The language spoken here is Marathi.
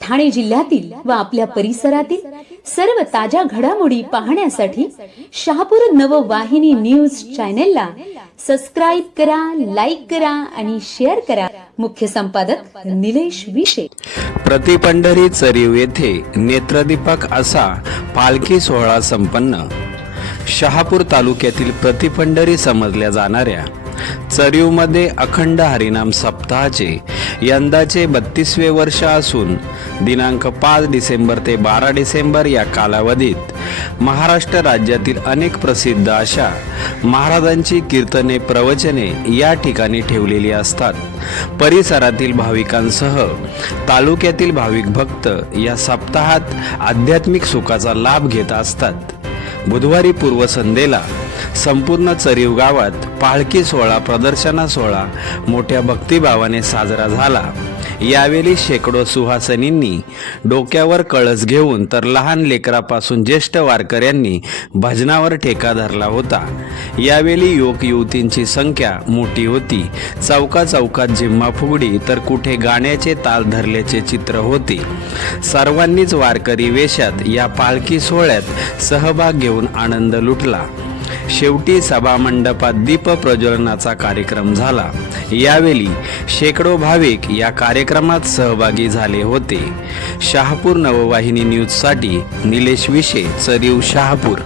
ठाणे जिल्ह्यातील व आपल्या परिसरातील सर्व ताज्या घडामोडी पाहण्यासाठी शहापूर नववाहिनी न्यूज चॅनेलला सबस्क्राईब करा लाईक करा आणि शेअर करा. मुख्य संपादक निलेश विशे. प्रतिपंढरी चरीव येथे नेत्रदीपक असा पालखी सोहळा संपन्न. शहापूर तालुक्यातील प्रतिपंढरी समजल्या जाणाऱ्या चरीवमध्ये अखंड हरिनाम सप्ताहाचे यंदाचे बत्तीसवे वर्ष असून दिनांक पाच डिसेंबर ते बारा डिसेंबर या कालावधीत महाराष्ट्र राज्यातील अनेक प्रसिद्ध अशा महाराजांची कीर्तने प्रवचने या ठिकाणी ठेवलेली असतात. परिसरातील भाविकांसह तालुक्यातील भाविक भक्त या सप्ताहात आध्यात्मिक सुखाचा लाभ घेत असतात. बुधवारी पूर्वसंध्येला संपूर्ण चरीव गावात पालखी सोहळा प्रदर्शना सोहळा मोठ्या भक्तिभावाने साजरा झाला. यावेळी शेकडो सुहासनींनी डोक्यावर कळस घेऊन तर लहान लेकरापासून ज्येष्ठ वारकऱ्यांनी भजनावर ठेका धरला होता. यावेळी युवक युवतींची संख्या मोठी होती. चौका चौकात जिम्मा फुगडी तर कुठे गाण्याचे ताल धरल्याचे चित्र होते. सर्वांनीच वारकरी वेशात या पालखी सोहळ्यात सहभाग घेऊन आनंद लुटला. शेवटी सभामंडपात दीप प्रज्वलनाचा कार्यक्रम झाला. यावेळी शेकडो भाविक या कार्यक्रमात सहभागी झाले होते. शहापूर नववाहिनी न्यूजसाठी निलेश विशे चरीव शहापूर.